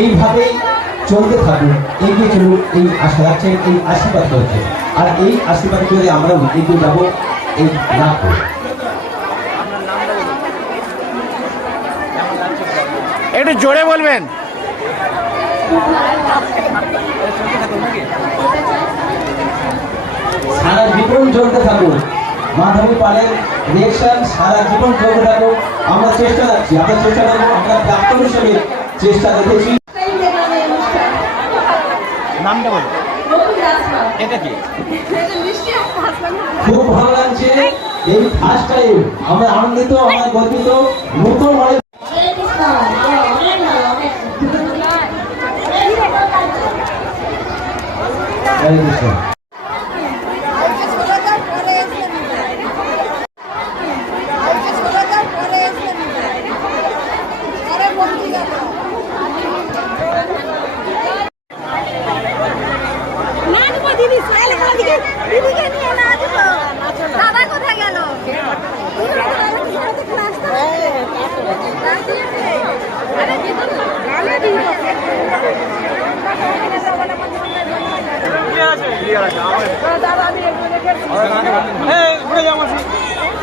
এইভাবেই চলতে থাকুন, এগিয়ে চলুন, এই আশা রাখছেন, এই আশীর্বাদ করছেন। আর এই আশীর্বাদ করে আমরাও এগিয়ে যাবো এই লাভ করে। একটু জোরে বলবেন। সারা জীবন চলতে থাকুন, মাধবী পালের রিয়েকশন সারা জীবন চলতে থাকুক। আমরা চেষ্টা রাখছি, আমরা চেষ্টা করবো, আমরা প্রাক্তন হিসেবে চেষ্টা রেখেছি। নামটা বলো। এটা কি? খুব ভালো লাগছে, এই ফার্স্ট টাইম আমরা আনন্দিত, আমরা গর্বিত। নতুন অনেক হরে কৃষ্ণ। দাদা কোথায় গেল? দাদা